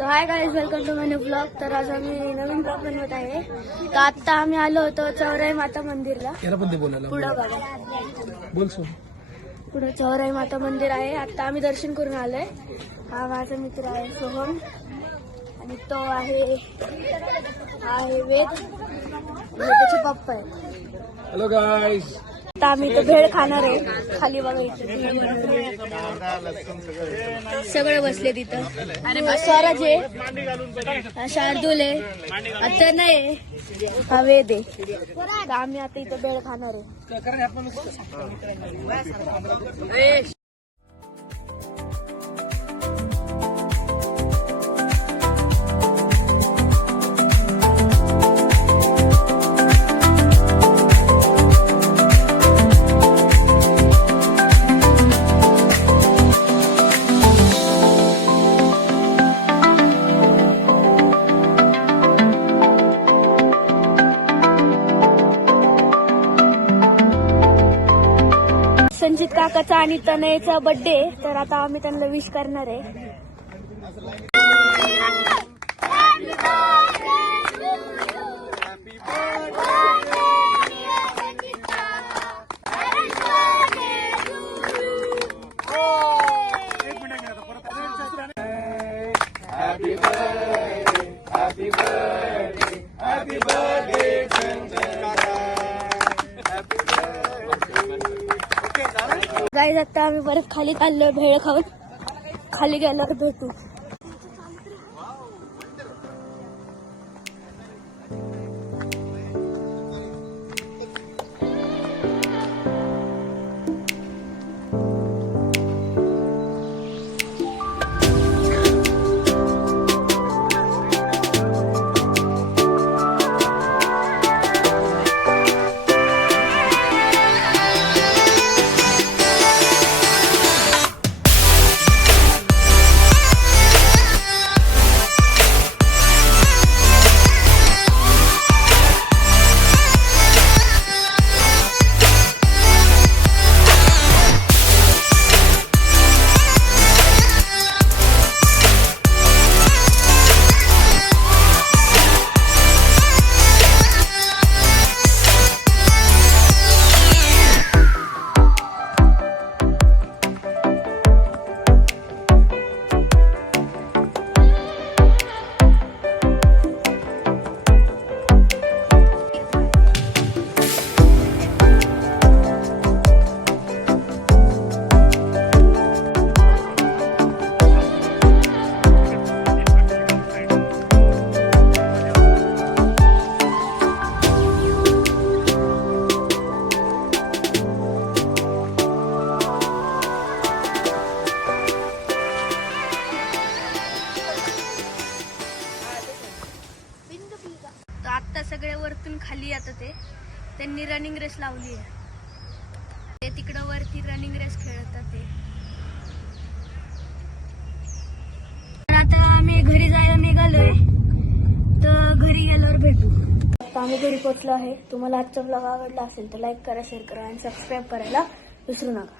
So hi guys, welcome to my new blog. तर आज आम्ही नवीन ब्लॉग बनवत आहे. तर आता आम्ही आलो होतो चौराई माता मंदिरला. पुढं बघा, पुढं चौराई माता मंदिर आहे. आता आम्ही दर्शन करून आलोय. हा माझा मित्र आहे सोहम आणि तो आहे वेद आणि त्याचे पप्पा आहे. Hello guys. आता आम्ही इथं भेळ खाणार आहे. खाली बघा इथे सगळे बसले तिथं. स्वराज आहे, शार्दूल आहे, अतन आहे, हा वेद आहे. तर आम्ही आता इथं भेळ खाणार आहे. संजित काकाचा आणि तनयचा बर्थडे, तर आता आम्ही त्यांना विश करणार आहे. गाईज आता आम्ही परत खाली चाललोय भेळ खाऊन. खाली गेल्यावर भेटू. आता सगळे वरतून खाली येतात. त्यांनी रनिंग रेस लावली आहे. ते तिकडं वरती रनिंग रेस खेळतात. तर आता आम्ही घरी जायला निघालोय. तर घरी गेल्यावर भेटू. आता आम्ही घरी पोहोचलो आहे. तुम्हाला आजचा ब्लॉग आवडला असेल तर लाईक करा, शेअर करा आणि सबस्क्राईब करायला विसरू नका.